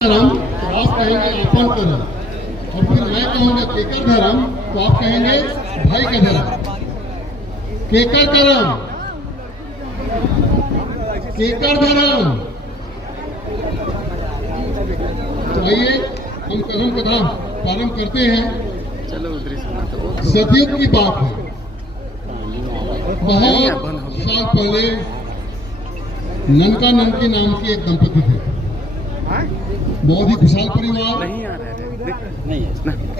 धर्म तो आप कहेंगे अपन धर्म, और फिर मैं कहूँगा केकर धर्म तो आप कहेंगे भाई का धर्म। केकर धर्म, केकर धर्म। तो आइए हम कदम कदम प्रारंभ करते हैं। सतयुग की बात है, बहुत साल पहले ननका ननकी नाम की एक दंपति थे। बहुत ही खुशहाल परिवार,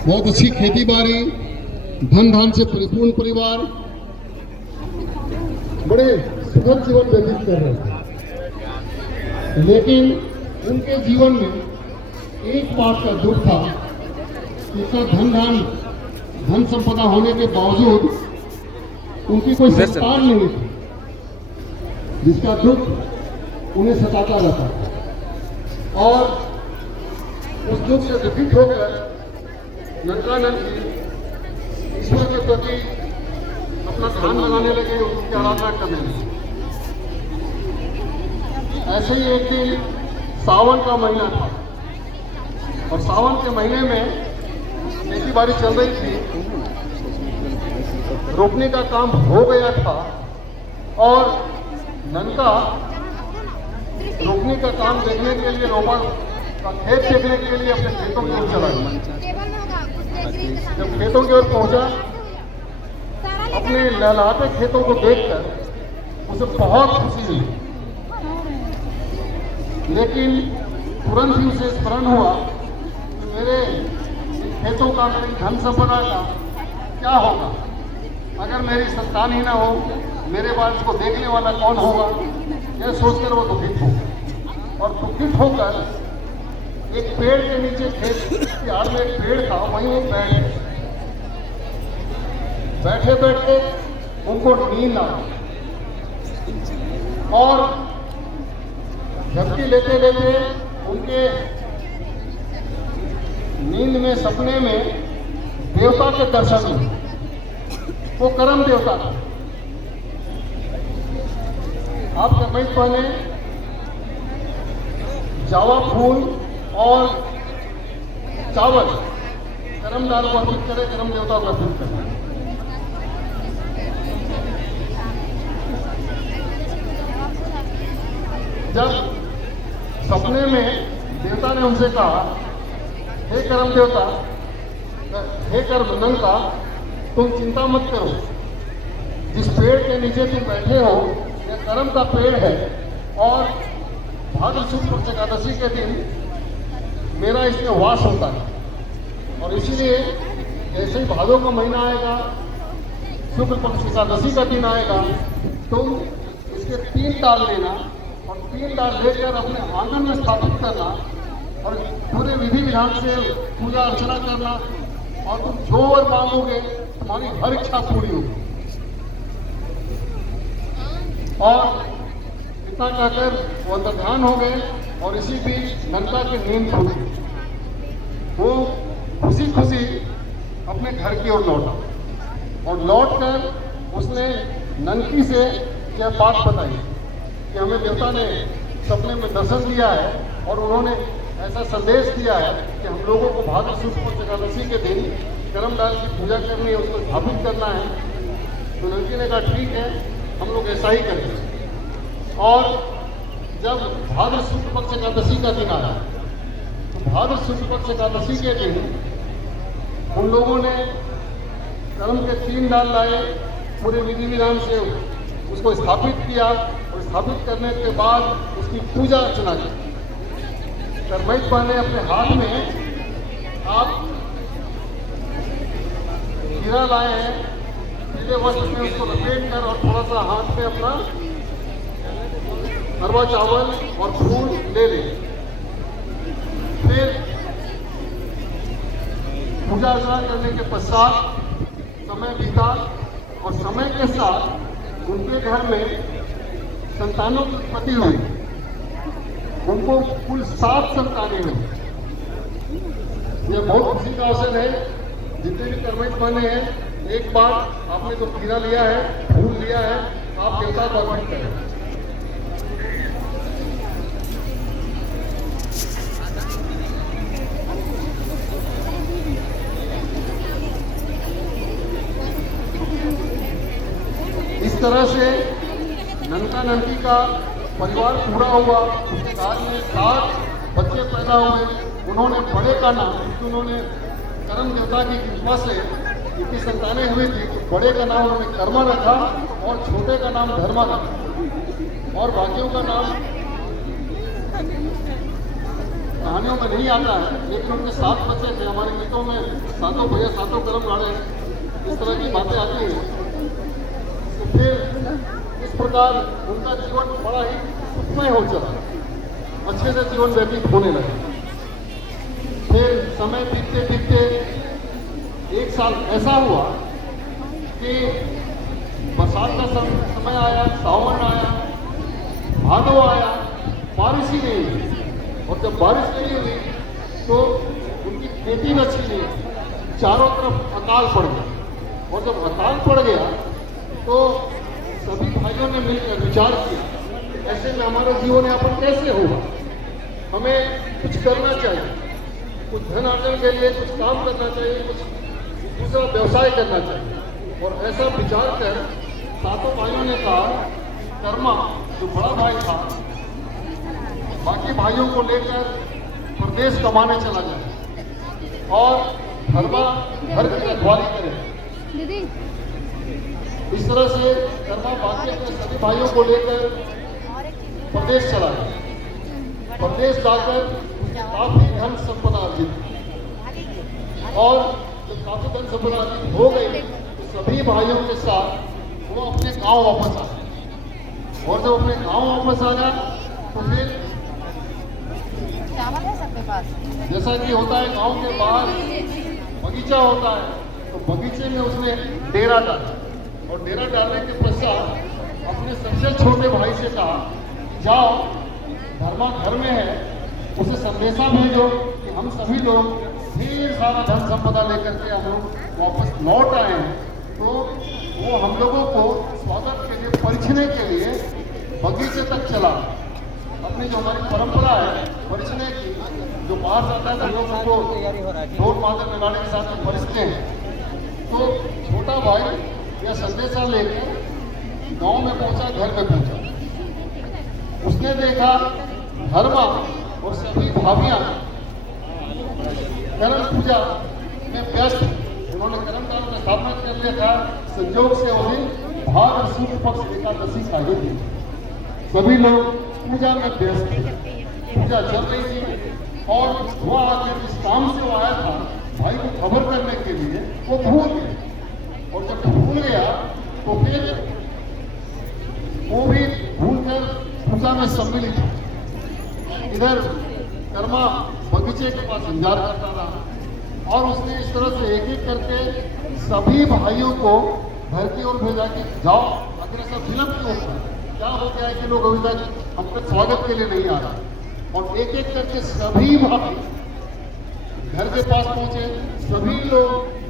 बहुत अच्छी खेती बाड़ी, धन धान से परिपूर्ण परिवार, बड़े सुखद जीवन व्यतीत कर रहे थे। लेकिन उनके जीवन में एक बात का दुख था कि इतना धन संपदा होने के बावजूद उनकी कोई संतान नहीं थी, जिसका दुख उन्हें सताता रहता था। और उस दुख से दुखित होकर ननका ननकी ईश्वर के प्रति अपना ध्यान लगाने लगे, उनकी आराधना करने लगे। ऐसे ही एक दिन सावन का महीना था और सावन के महीने में खेती बाड़ी चल रही थी, रोपने का काम हो गया था और ननका रोपने का काम देखने के लिए, रोपण का खेत देखने के लिए अपने खेतों की ओर चला गया। जब खेतों की ओर पहुंचा, अपने लहलहाते खेतों को देखकर उसे बहुत खुशी हुई, लेकिन तुरंत ही उसे स्मरण हुआ कि मेरे खेतों का, मेरी धन संपदा का क्या होगा अगर मेरी संतान ही ना हो, मेरे बाद इसको देखने वाला कौन होगा। यह सोचकर वो दुखित हो और दुखित होकर एक पेड़ के नीचे, खेत की आड़ में एक पेड़ था, वहीं वो बैठे बैठे उनको नींद आ गई और झपकी लेते लेते उनके नींद में, सपने में देवता के दर्शन हुए। वो करम देवता था। आप कभी पहले जावा फूल और चावल करम दाल को अर्पित करें, करम देवता को अर्पित करें। जब सपने में देवता ने उनसे कहा, हे करम देवता, हे कर्म ननका, तुम चिंता मत करो, जिस पेड़ के नीचे तुम बैठे हो यह करम का पेड़ है और भाद्र शुक्ल पक्ष एकादशी के दिन मेरा इसमें वास होता है और इसीलिए जैसे ही भादों का महीना आएगा, शुक्ल पक्ष एकादशी का दिन आएगा, तुम इसके 3 डाल लेना और 3 डाल लेकर अपने आंगन में स्थापित करना और पूरे विधि विधान से पूजा अर्चना करना और तुम जो वर मांगोगे तुम्हारी हर इच्छा पूरी होगी। और इतना कहकर वो अंतर्ध्यान हो गए और इसी बीच ननका की नींद खुल गई। वो खुशी खुशी अपने घर की ओर लौटा और लौटकर उसने ननकी से यह बात बताई कि हमें देवता ने सपने में दर्शन दिया है और उन्होंने ऐसा संदेश दिया है कि हम लोगों को भाद्र शुक्ल पक्ष एकादशी के दिन करम डाल की पूजा करनी है, उसको स्थापित करना है। तो ननकी ने कहा ठीक है, हम लोग ऐसा ही करेंगे। और जब भाद्र शुक्ल पक्ष एकादशी का दिन आया तो भाद्र शुक्ल पक्ष एकादशी के दिन उन लोगों ने करम के 3 डाल लाए, पूरे विधि विधान से उसको स्थापित किया और स्थापित करने के बाद उसकी पूजा अर्चना की। कर्मैत बहने अपने हाथ में आप हीरा लाए हैं, पीले वस्त्र में उसको लपेट कर और थोड़ा सा हाथ में अपना अरवा चावल और फूल ले ले। फिर पूजा अर्चना करने के पश्चात समय बीता और समय के साथ उनके घर में संतानों की उत्पत्ति हुई। उनको कुल 7 संतानें हुई। यह बहुत खुशी का अवसर है। जितने भी कर्मैत बने हैं, एक बार आपने जो खीरा लिया है, फूल लिया है, आप देवता को अर्पित करें। तरह से ननका ननकी का परिवार पूरा हुआ। उसके घर में 7 बच्चे पैदा हुए। उन्होंने बड़े का नाम, क्योंकि उन्होंने कर्म देवता की कृपा से इतनी संतानें हुई थी, तो बड़े का नाम उन्होंने कर्मा रखा और छोटे का नाम धर्मा रखा। और बाकियों का नाम कहानियों में नहीं आता है, लेकिन उनके 7 बच्चे थे। हमारे गीतों में 7 भैया 7 कर्म गाड़े, इस तरह की बातें आती हैं। तो फिर इस प्रकार उनका जीवन बड़ा ही सुखमय हो चला, अच्छे से जीवन व्यतीत होने लगा। फिर समय बीतते बीतते 1 साल ऐसा हुआ कि बरसात का समय आया, सावन आया, भादो आया, बारिश ही नहीं हुई। और जब बारिश नहीं हुई तो उनकी खेती न छिनी, चारों तरफ अकाल पड़ गया। और जब अकाल पड़ गया तो सभी भाइयों ने मिलकर विचार किया, ऐसे में हमारा जीवन यापन कैसे होगा, हमें कुछ करना चाहिए, कुछ धन अर्जन के लिए कुछ काम करना चाहिए, कुछ दूसरा व्यवसाय करना चाहिए। और ऐसा विचार कर 7 भाइयों ने कहा, कर्मा जो बड़ा भाई था बाकी भाइयों को लेकर प्रदेश कमाने चला जाए और धर्मा घर की रखवाली करे। इस तरह से कर्मा बाकी अपने सभी भाइयों को लेकर प्रदेश चला गया। प्रदेश जाकर काफी धन संपदा अर्जित, और जब काफी धन संपदा अर्जित हो गई तो सभी भाइयों के साथ वो अपने गांव वापस आ गए। और जब अपने गांव वापस आ गया तो फिर जैसा कि होता है गांव के बाहर बगीचा होता है, तो बगीचे में उसने डेरा डाला। और डेरा डालने के पश्चात अपने सबसे छोटे भाई से कहा, जाओ धर्मा घर में है, उसे संदेशा भेजो कि हम सभी लोग ढेर सारा धन संपदा लेकर के हम लोग वापस लौट आए हैं। तो वो हम लोगों को स्वागत के लिए, परिछने के लिए बगीचे तक चला। अपनी जो हमारी परंपरा है परिछने की, जो बाहर जाता है तो लोग उनको ढोल मादल नगाड़े के साथ में परिछते हैं। तो छोटा भाई यह संदेशा लेकर गांव में पहुंचा, घर में पहुंचा। उसने देखा धर्मा और सभी भाभियां करम पूजा में व्यस्त। उन्होंने कर्म काल में स्थापना कर लिया था। संयोग से वो दिन भाद्र शुक्ल पक्ष एकादशी का ही दिन। सभी लोग पूजा में व्यस्त थे, पूजा चल रही थी। और वो आकर इस काम से वो आया था भाई को खबर करने के लिए, वो भूल गया। और जब भूल गया तो फिर वो भी भूलकर पूजा में सम्मिलित था। इधर कर्मा बगीचे के पास इंतजार करता रहा और उसने इस तरह से एक एक करके सभी भाइयों को घर की ओर भेजा कि जाओ, अग्रसर विलंब क्यों होता है, क्या हो गया है कि लोग अभी तक हम तक स्वागत के लिए नहीं आ रहे। और एक एक करके सभी भाई घर के पास पहुंचे। सभी लोग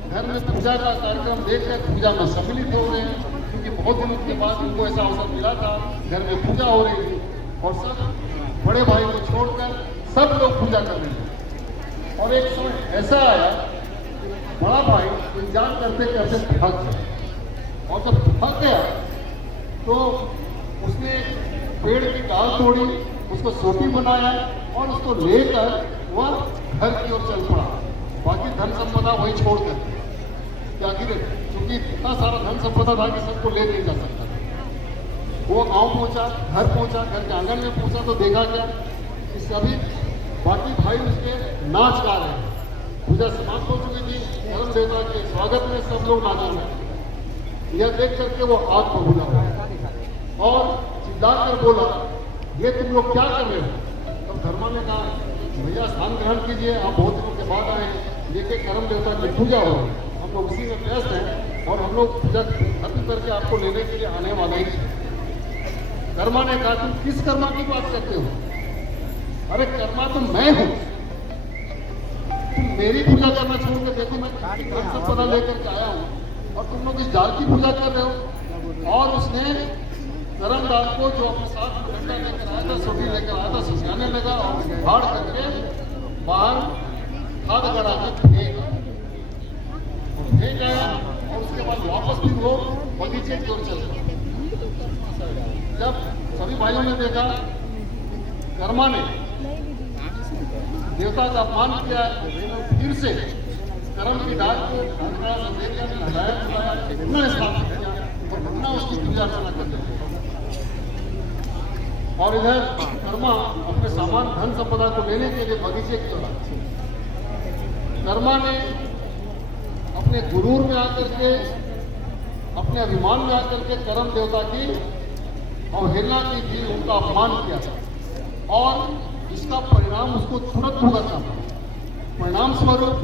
घर में पूजा का कार्यक्रम देखकर पूजा में सम्मिलित हो रहे हैं, क्योंकि बहुत दिनों के बाद उनको ऐसा अवसर मिला था, घर में पूजा हो रही थी। और सब बड़े भाई को छोड़कर सब लोग पूजा कर रहे थे। और एक समय ऐसा आया बड़ा भाई इंतजार करते करते थक गया। और जब थक गया तो उसने पेड़ की डाल तोड़ी, उसको सोटी बनाया और उसको लेकर वह घर की ओर चल पड़ा। बाकी धन संपदा वही छोड़ कर, आखिर क्योंकि इतना सारा धन संपदा था कि सबको ले नहीं जा सकता। वो गांव पहुंचा, घर पहुंचा, घर के आंगन में पहुंचा तो देखा क्या कि सभी बाकी भाई उसके नाच गा रहे हैं। पूजा समाप्त हो चुकी थी, धर्म देवता के स्वागत में सब लोग नाच रहे हैं। यह देख करके वो आग बबूला हो और चिल्लाकर बोला, ये तुम लोग क्या कर रहे हो। तब धर्मा ने कहा, भैया स्थान ग्रहण कीजिए, आप बहुत दिनों के बाद आए, ये के कर्म देवता की पूजा हो, हम लोग उसी में व्यस्त हैं और हम लोग पूजा खत्म करके आपको लेने के लिए आने वाले ही। कर्मा ने कहा, तुम किस कर्मा की बात करते हो। अरे कर्मा तो मैं हूं, तुम मेरी पूजा करना छोड़ के देखो, मैं धन संपदा लेकर के आया हूं और तुम लोग इस जाल की पूजा कर रहे हो। और उसने धर्मदास को जो अपने साथ डंडा लेकर आया था, सोटी लेकर आया था, सिखाने लगा और फाड़ करके बाहर खाद गड़ा के फेंक आया। और उसके बाद वापस भी वो बगीचे की ओर चल गया। जब सभी भाइयों ने देखा कर्मा ने देवता का अपमान किया, फिर से कर्म की डाल को धनरा से दे दिया, लगाया बुलाया, पुनः स्थापित किया और पुनः उसकी पूजा अर्चना करते थे। और इधर कर्मा अपने सामान धन संपदा को लेने के लिए बगीचे की ओर। कर्मा ने अपने गुरूर में आकर के, अपने अभिमान में आकर के कर्म देवता की अवहेलना की थी, उनका अपमान किया और इसका परिणाम उसको तुरंत भुगतना पड़ा। परिणाम स्वरूप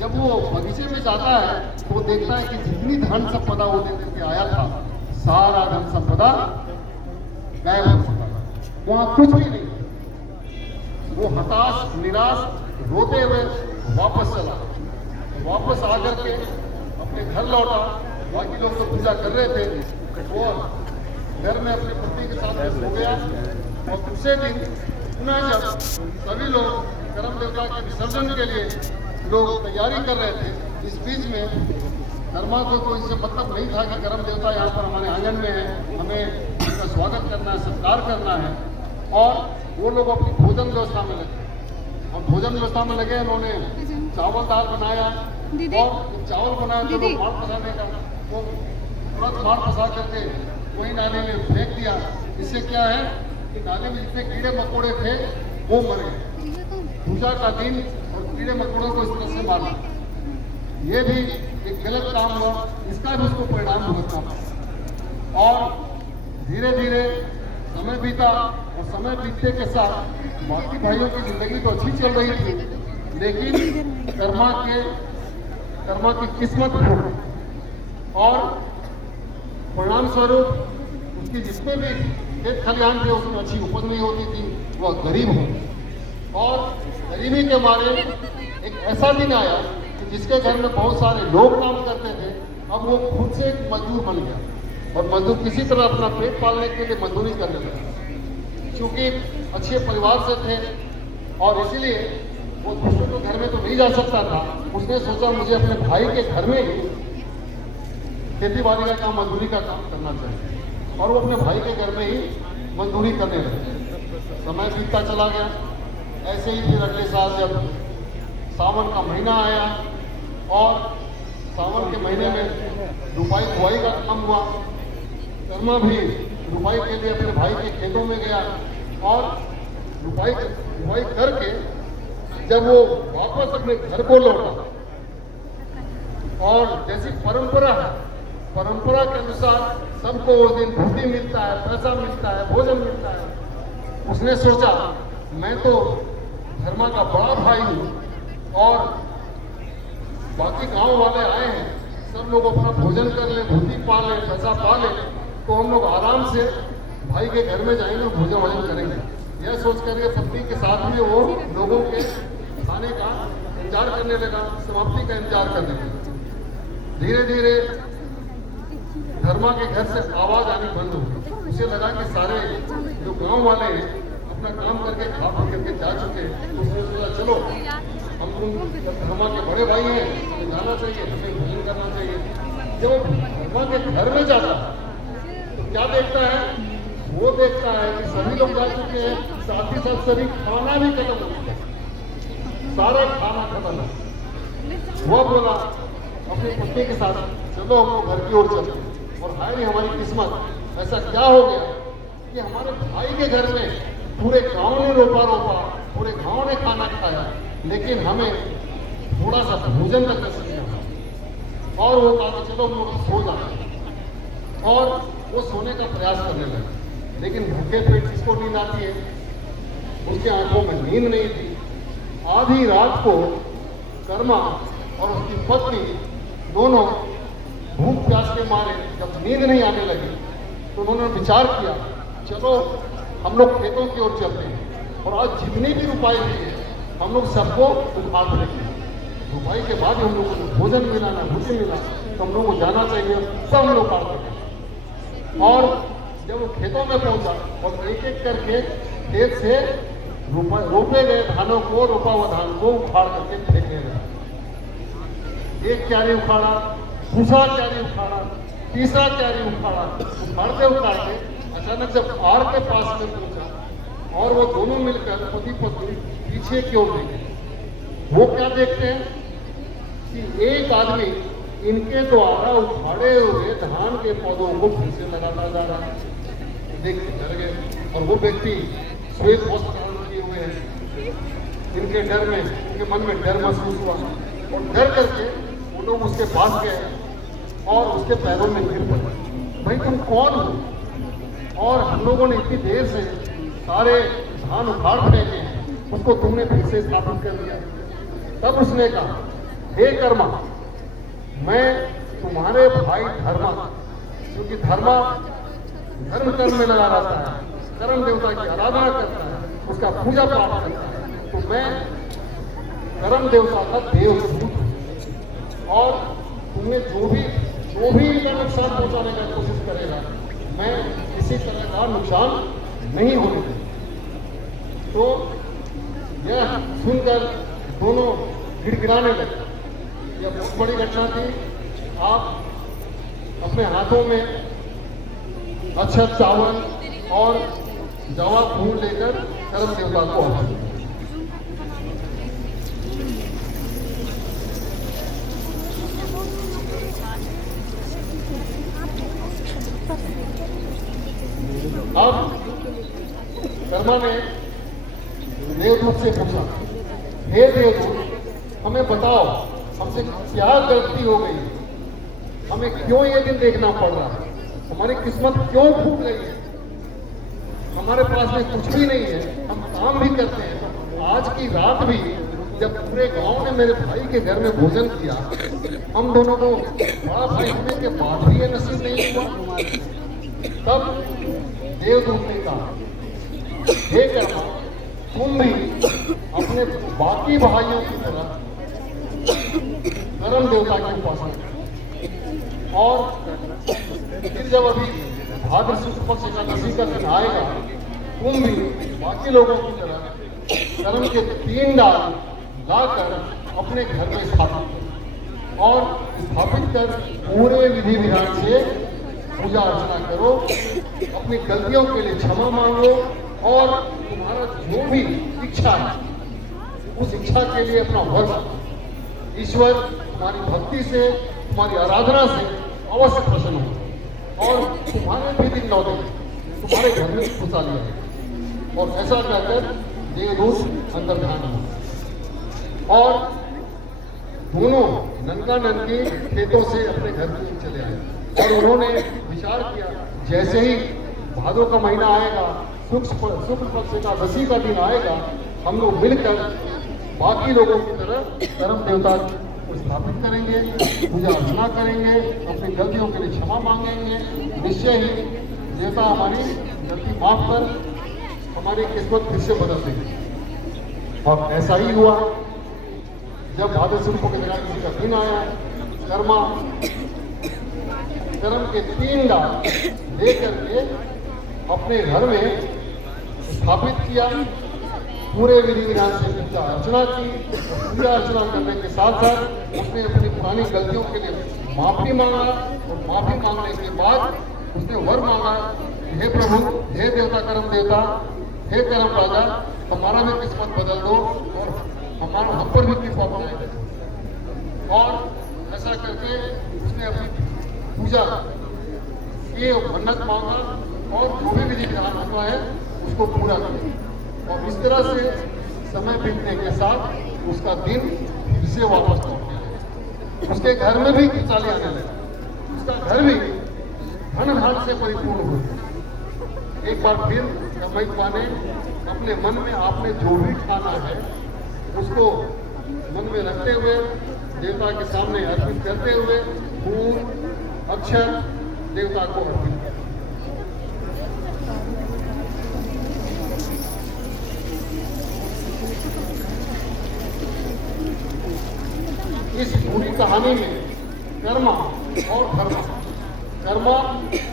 जब वो बगीचे में जाता है तो वो देखता है कि जितनी धन संपदा वो दे के आया था, सारा धन संपदा गायब हो चुका था, वहां कुछ भी नहीं। वो हताश निराश रोते हुए वापस चला, वापस आकर के अपने घर लौटा। बाकी लोग तो पूजा कर रहे थे, वो घर में अपने पत्नी के साथ सो गया। और दूसरे दिन पुनः जब सभी लोग कर्म देवता के विसर्जन के लिए लोग तैयारी कर रहे थे, इस बीच में कर्मा को तो इससे मतलब नहीं था कि कर्म देवता यहाँ पर हमारे आंगन में है, हमें उनका स्वागत करना है, सत्कार करना है। और वो लोग अपनी भोजन व्यवस्था में लगे और भोजन व्यवस्था में लगे। उन्होंने चावल दाल बनाया और चावल बनाया तो माड़ पसाने का, वो तुरंत माड़ पसा करके वही नाले में फेंक दिया। इससे क्या है कि नाले में जितने कीड़े मकोड़े थे वो मर गए। पूजा का दिन और कीड़े मकोड़ों को इस तरह से मारना, ये भी एक गलत काम हुआ, इसका भी उसको परिणाम भुगतना पड़ा। और धीरे धीरे समय बीता और समय बीतने के साथ बाकी भाइयों की जिंदगी तो अच्छी चल रही थी, लेकिन कर्मा की किस्मत खो गई और परिणाम स्वरूप उसकी जितने भी खेत खलिहान थे उसमें अच्छी उपज नहीं होती थी, वह गरीब हो। और गरीबी के मारे एक ऐसा दिन आया कि जिसके घर में बहुत सारे लोग काम करते थे, अब वो खुद से एक मजदूर बन गया और मजदूर किसी तरह अपना पेट पालने के लिए मजदूरी करने लगा। क्योंकि अच्छे परिवार से थे और इसीलिए वो दूसरों के घर में तो नहीं जा सकता था, उसने सोचा मुझे अपने भाई के घर में ही खेती बाड़ी का काम, मजदूरी का काम करना चाहिए। और वो अपने भाई के घर में ही मजदूरी करने लगे। समय बीतता चला गया। ऐसे ही फिर अगले साल जब सावन का महीना आया और सावन के महीने में रुपाई बुआई का काम हुआ, कर्मा भी रुपाई के लिए अपने भाई के खेतों में गया और रुपाई बुआई करके जब वो वापस अपने घर को लौटा और जैसी परंपरा है, परंपरा के अनुसार सबको उस दिन धोती मिलता है, पैसा मिलता है, भोजन मिलता है। उसने सोचा मैं तो धर्मा का बड़ा भाई हूँ और बाकी गांव वाले आए हैं, सब लोग अपना भोजन कर ले, धोती पा ले, पैसा पा ले, तो हम लोग आराम से भाई के घर में जाएंगे और भोजन वोजन करेंगे। यह सोच करके पत्नी के साथ में वो लोगों के खाने का इंतजार करने लगा, समाप्ति का इंतजार करने लगा। धीरे धीरे धर्मा के घर से आवाज आनी बंद हो गई। उसे लगा कि सारे जो गांव वाले हैं अपना काम करके खा पी करके जा चुके हैं। उसने सोचा चलो हम धर्मा के बड़े भाई हैं, तो जाना चाहिए, हमें भोजन करना चाहिए। जब धर्मा के घर में जाता है तो क्या देखता है? वो देखता है कि सभी लोग जा चुके हैं, साथ ही साथ सभी खाना भी खत्म हो चुका है, सारा खाना खत्म है। वो बोला अपनी पत्नी के साथ चलो हम लोग घर की ओर चलते हैं। और हाय रे हमारी किस्मत, ऐसा क्या हो गया कि हमारे भाई के घर में पूरे गांव ने रोपा, पूरे गांव ने खाना खाया, लेकिन हमें थोड़ा सा भोजन तक नसीब नहीं हुआ। और वो कहा कि चलो हम लोग सो जाए और वो सोने का प्रयास करने लगे। लेकिन भूखे पेट जिसको नींद आती है, उसके आंखों में नींद नहीं थी। आधी रात को कर्मा और उसकी पत्नी दोनों भूख प्यास के मारे जब नींद नहीं आने लगी तो उन्होंने विचार किया चलो हम लोग खेतों की ओर चलते हैं और आज जितनी भी रुपाई हुई है हम लोग सबको उखाड़ देंगे। रुपाई के बाद हम लोगों को भोजन मिला ना भूखे मिला तो हम लोग को जाना चाहिए, सब हम लोग उखाड़ देंगे। और जब वो खेतों में पहुंचा और एक एक करके खेत से रोपे गए धानों को, रोपा हुआ धान को उखाड़ करके फेंकने लगा। एक क्यारी उखाड़ा, दूसरा क्यारी उखाड़ा, तीसरा क्यारी उखाड़ते उखाड़ते अचानक जब आर के पास में पहुंचा और वो दोनों मिलकर पति पत्नी पीछे की ओर देखे। वो क्या देखते हैं कि एक आदमी इनके द्वारा उखाड़े हुए धान के पौधों को फिर से लगाता जा रहा है। देख के डर गए और वो व्यक्ति श्वेत वस्त्र धारण किए हुए हैं। इनके डर में, उनके मन में डर महसूस हुआ और डर करके वो लोग उसके पास गए और उसके पैरों में गिर पड़े। भाई तुम कौन हो? और हम लोगों ने इतनी देर से सारे धान उखाड़ फेंके हैं, उसको तुमने फिर से स्थापित कर दिया। तब उसने कहा, हे कर्मा, मैं तुम्हारे भाई धर्मा, क्योंकि धर्मा धर्म कर्म में लगा रहता है, कर्म देवता की आराधना करता है, उसका पूजा पाठ करता है, तो मैं कर्म देवता का देवदूत हूं। और तुमने जो भी इनका नुकसान पहुंचाने का कोशिश करेगा, मैं किसी तरह का नुकसान नहीं होने दूंगा। तो यह सुनकर दोनों गिड़गिड़ाने लगे। यह बहुत बड़ी घटना थी। आप अपने हाथों में अक्षत चावल और जवा फूल लेकर कर्म देवता को अर्पित करें। अब कर्मा ने देवदूत से पूछा, हे देवदूत, हमें बताओ, हमसे क्या गलती हो गई? हमें क्यों ये दिन देखना पड़ रहा है? हमारी किस्मत क्यों फूट गई है? हमारे पास में कुछ भी नहीं है, हम काम भी करते हैं। आज की रात भी जब पूरे गांव ने मेरे भाई के घर में भोजन किया, हम दोनों को बड़ा भाई होने के बाद भी ये नसीब नहीं हुआ। तब देवदूत ने कहा, हे कर्मा, तुम भी अपने बाकी भाइयों की तरह कर्म देवता की उपासना करो। और फिर जब अभी भाद्र शुक्ल पक्ष एकादशी का दिन आएगा, तुम भी बाकी लोगों की तरह कर्म के 3 डाल लाकर अपने घर में स्थापित करो और स्थापित कर पूरे विधि विधान से पूजा अर्चना करो, अपनी गलतियों के लिए क्षमा मांगो और तुम्हारा जो भी इच्छा है उस इच्छा के लिए अपना वर मांगो। ईश्वर तुम्हारी भक्ति से, तुम्हारी आराधना से अवश्य प्रसन्न हो और तुम्हारे भी दिन लौटे, तुम्हारे घर में खुशहाली आए। और ऐसा कहकर देवदूत अंदर ध्यान हुआ और दोनों ननका ननकी खेतों से अपने घर में चले आए। और उन्होंने विचार किया, जैसे ही भादों का महीना आएगा, शुक्ल पक्ष एकादशी का दिन आएगा, हम लोग मिलकर बाकी लोगों की तरह कर्म देवता को स्थापित करेंगे, पूजा अर्चना करेंगे, अपनी गलतियों के लिए क्षमा मांगेंगे। निश्चय ही देवता हमारी गलती माफ कर हमारी किस्मत फिर से बदल देंगे। और ऐसा ही हुआ। जब भाद्र शुक्ल पक्ष एकादशी का दिन आया, कर्म के 3 डाल लेकर के अपने घर में स्थापित किया, पूरे विधि विधान से पूजा अर्चना की। पूजा अर्चना करने के साथ साथ उसने अपनी पुरानी गलतियों के लिए माफी मांगा और माफी मांगने के बाद उसने वर मांगा, हे प्रभु, हे देवता कर्म देवता, हे कर्म राजा, हमारा भी किस्मत बदल दो और हम पर भी कृपा बनाए। और ऐसा करके उसने अपनी पूजा ये मन्नत मांगा और जो भी विधि विधान होता है उसको पूरा किया। और इस तरह से समय बीतने के साथ उसका दिन फिर से वापस लौट गया। उसके घर में भी खुशहाली आने लगी, उसका घर भी धन धान से परिपूर्ण हो गया। एक बार फिर कमैतवा ने अपने मन में आपने जो भी खाना है उसको मन में रखते हुए देवता के सामने अर्पित करते हुए फूल अक्षर देवता को अर्पित किया। इस पूरी कहानी में कर्मा और धर्मा, कर्मा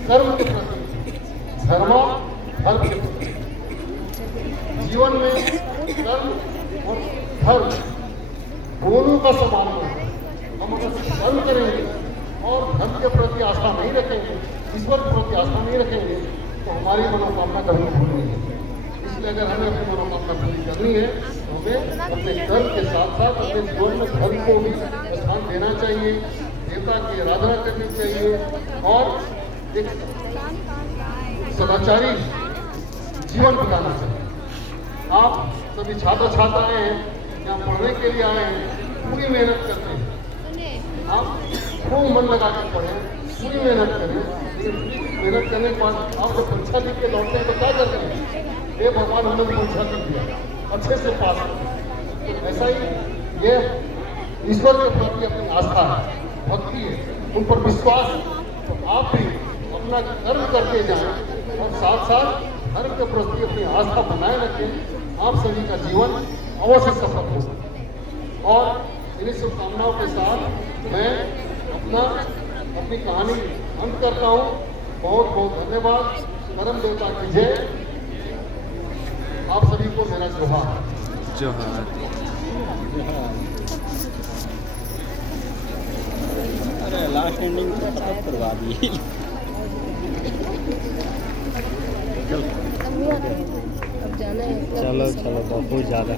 कर्म के प्रति, धर्मा धर्म के प्रति। जीवन में कर्म और धर्म दोनों का समान है। हम अगर कर्म करेंगे और धन के प्रति आस्था नहीं रखेंगे, ईश्वर के प्रति आस्था नहीं रखेंगे, तो हमारी मनोकामना कभी पूरी नहीं होगी। इसलिए अगर हमें अपनी मनोकामना पूरी करनी है तो हमें अपने कर्म के साथ साथ अपने जीवन में धर्म को भी स्थान देना चाहिए, देवता की आराधना करनी चाहिए और एक सदाचारी जीवन बिताना चाहिए। आप सभी छात्र छात्राएं हैं, यहाँ पढ़ने के लिए आए हैं, पूरी मेहनत करते हैं, आप खूब मन लगा कर पढ़ें, पूरी मेहनत करें, लेकिन मेहनत करने के बाद आप जब परीक्षा लिख के लौटते हैं तो क्या करते हैं? हे भगवान, हमने परीक्षा लिख दिया, अच्छे से पास किया। तो ऐसा ही ये ईश्वर के प्रति अपनी आस्था है, भक्ति है, उन पर विश्वास है। तो आप भी अपना कर्म करके जाएं और साथ साथ धर्म के प्रति अपनी आस्था बनाए रखें। आप सभी का जीवन अवश्य सफल हो। और इन्हीं शुभकामनाओं के साथ मैं अपनी कहानी अंत करता हूँ। बहुत बहुत धन्यवाद। परम देवता की जय। आप सभी को मेरा जोहार। जोहार। अरे लास्ट एंडिंग तो खत्म करवा दी। अब जाना है। चलो बहुत ज़्यादा